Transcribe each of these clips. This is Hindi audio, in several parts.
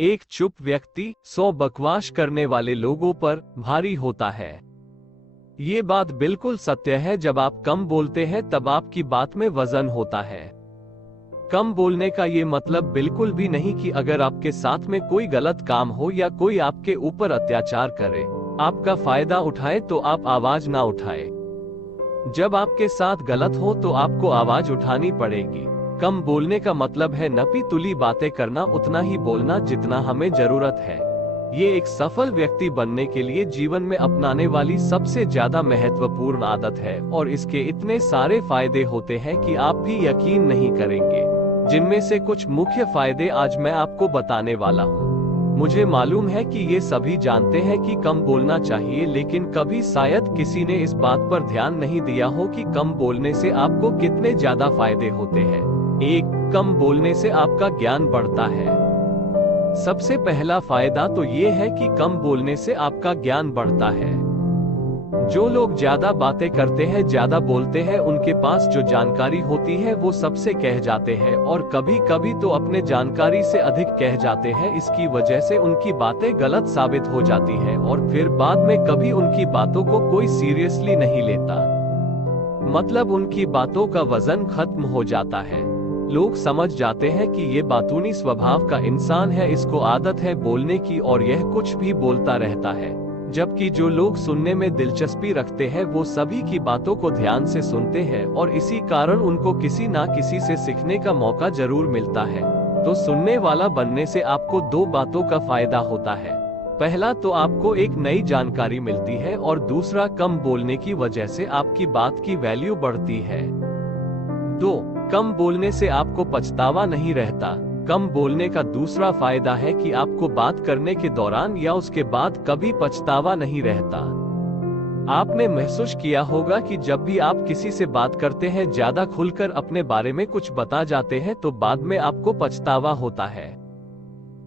एक चुप व्यक्ति 100 बकवास करने वाले लोगों पर भारी होता है। ये बात बिल्कुल सत्य है। जब आप कम बोलते हैं तब आपकी बात में वजन होता है। कम बोलने का ये मतलब बिल्कुल भी नहीं कि अगर आपके साथ में कोई गलत काम हो या कोई आपके ऊपर अत्याचार करे, आपका फायदा उठाए तो आप आवाज ना उठाए। जब आपके साथ गलत हो तो आपको आवाज उठानी पड़ेगी। कम बोलने का मतलब है नपी तुली बातें करना, उतना ही बोलना जितना हमें जरूरत है। ये एक सफल व्यक्ति बनने के लिए जीवन में अपनाने वाली सबसे ज्यादा महत्वपूर्ण आदत है और इसके इतने सारे फायदे होते हैं कि आप भी यकीन नहीं करेंगे। जिनमें से कुछ मुख्य फायदे आज मैं आपको बताने वाला हूँ। मुझे मालूम है कि ये सभी जानते हैं कि कम बोलना चाहिए, लेकिन कभी शायद किसी ने इस बात पर ध्यान नहीं दिया हो कि कम बोलने से आपको कितने ज्यादा फायदे होते हैं। 1. कम बोलने से आपका ज्ञान बढ़ता है। सबसे पहला फायदा तो ये है कि कम बोलने से आपका ज्ञान बढ़ता है। जो लोग ज्यादा बातें करते हैं, ज्यादा बोलते हैं, उनके पास जो जानकारी होती है वो सबसे कह जाते हैं और कभी कभी तो अपने जानकारी से अधिक कह जाते हैं। इसकी वजह से उनकी बातें गलत साबित हो जाती है और फिर बाद में कभी उनकी बातों को कोई सीरियसली नहीं लेता। मतलब उनकी बातों का वजन खत्म हो जाता है। लोग समझ जाते हैं कि ये बातूनी स्वभाव का इंसान है, इसको आदत है बोलने की और यह कुछ भी बोलता रहता है। जबकि जो लोग सुनने में दिलचस्पी रखते हैं वो सभी की बातों को ध्यान से सुनते हैं और इसी कारण उनको किसी ना किसी से सीखने का मौका जरूर मिलता है। तो सुनने वाला बनने से आपको 2 बातों का फायदा होता है। पहला तो आपको एक नई जानकारी मिलती है और दूसरा कम बोलने की वजह से आपकी बात की वैल्यू बढ़ती है। 2. कम बोलने से आपको पछतावा नहीं रहता। कम बोलने का दूसरा फायदा है कि आपको बात करने के दौरान या उसके बाद कभी पछतावा नहीं रहता। आपने महसूस किया होगा कि जब भी आप किसी से बात करते हैं, ज्यादा खुलकर अपने बारे में कुछ बता जाते हैं तो बाद में आपको पछतावा होता है।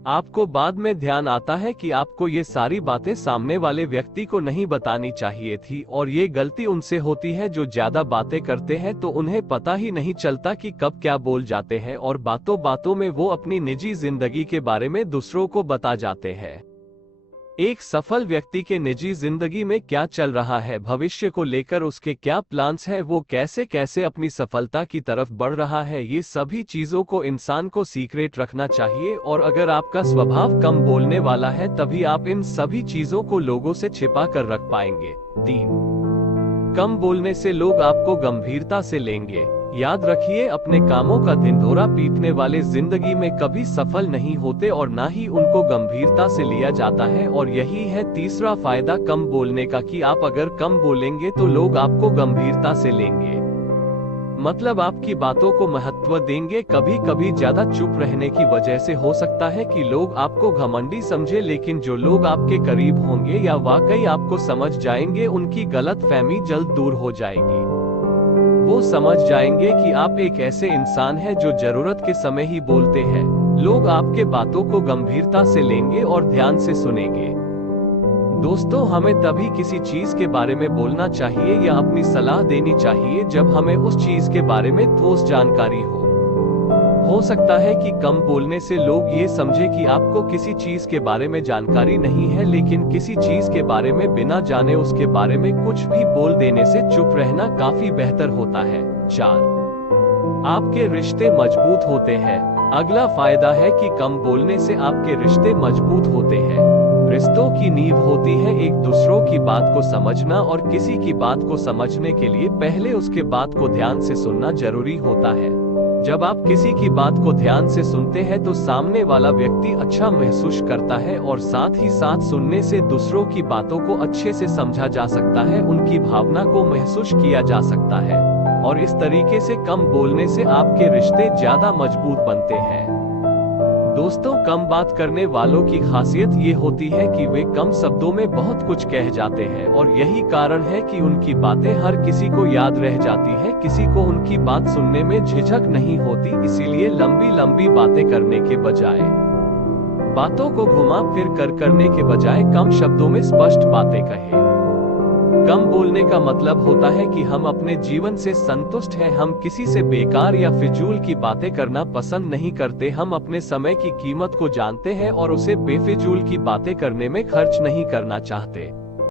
आपको बाद में ध्यान आता है कि आपको ये सारी बातें सामने वाले व्यक्ति को नहीं बतानी चाहिए थी और ये गलती उनसे होती है जो ज्यादा बातें करते हैं, तो उन्हें पता ही नहीं चलता कि कब क्या बोल जाते हैं और बातों बातों में वो अपनी निजी जिंदगी के बारे में दूसरों को बता जाते हैं। एक सफल व्यक्ति के निजी जिंदगी में क्या चल रहा है, भविष्य को लेकर उसके क्या प्लान्स है, वो कैसे कैसे अपनी सफलता की तरफ बढ़ रहा है, ये सभी चीजों को इंसान को सीक्रेट रखना चाहिए। और अगर आपका स्वभाव कम बोलने वाला है तभी आप इन सभी चीजों को लोगों से छिपा कर रख पाएंगे। 3. कम बोलने से लोग आपको गंभीरता से लेंगे। याद रखिए, अपने कामों का ढिंढोरा पीटने वाले जिंदगी में कभी सफल नहीं होते और ना ही उनको गंभीरता से लिया जाता है। और यही है तीसरा फायदा कम बोलने का कि आप अगर कम बोलेंगे तो लोग आपको गंभीरता से लेंगे। मतलब आपकी बातों को महत्व देंगे। कभी कभी ज्यादा चुप रहने की वजह से हो सकता है कि लोग आपको घमंडी समझे, लेकिन जो लोग आपके करीब होंगे या वाकई आपको समझ जाएंगे, उनकी गलतफहमी जल्द दूर हो जाएगी। वो समझ जाएंगे कि आप एक ऐसे इंसान हैं जो जरूरत के समय ही बोलते हैं। लोग आपके बातों को गंभीरता से लेंगे और ध्यान से सुनेंगे। दोस्तों, हमें तभी किसी चीज के बारे में बोलना चाहिए या अपनी सलाह देनी चाहिए जब हमें उस चीज के बारे में ठोस जानकारी हो सकता है कि कम बोलने से लोग ये समझे कि आपको किसी चीज के बारे में जानकारी नहीं है, लेकिन किसी चीज के बारे में बिना जाने उसके बारे में कुछ भी बोल देने से चुप रहना काफी बेहतर होता है। 4. आपके रिश्ते मजबूत होते हैं। अगला फायदा है कि कम बोलने से आपके रिश्ते मजबूत होते हैं। रिश्तों की नींव होती है एक दूसरों की बात को समझना, और किसी की बात को समझने के लिए पहले उसके बात को ध्यान से सुनना जरूरी होता है। जब आप किसी की बात को ध्यान से सुनते हैं तो सामने वाला व्यक्ति अच्छा महसूस करता है और साथ ही साथ सुनने से दूसरों की बातों को अच्छे से समझा जा सकता है, उनकी भावना को महसूस किया जा सकता है और इस तरीके से कम बोलने से आपके रिश्ते ज्यादा मजबूत बनते हैं। दोस्तों, कम बात करने वालों की खासियत ये होती है कि वे कम शब्दों में बहुत कुछ कह जाते हैं और यही कारण है कि उनकी बातें हर किसी को याद रह जाती है। किसी को उनकी बात सुनने में झिझक नहीं होती, इसीलिए लंबी लंबी बातें करने के बजाय, बातों को घुमा फिर कर करने के बजाय कम शब्दों में स्पष्ट बातें कहें। कम बोलने का मतलब होता है कि हम अपने जीवन से संतुष्ट हैं, हम किसी से बेकार या फिजूल की बातें करना पसंद नहीं करते, हम अपने समय की कीमत को जानते हैं और उसे बेफिजूल की बातें करने में खर्च नहीं करना चाहते।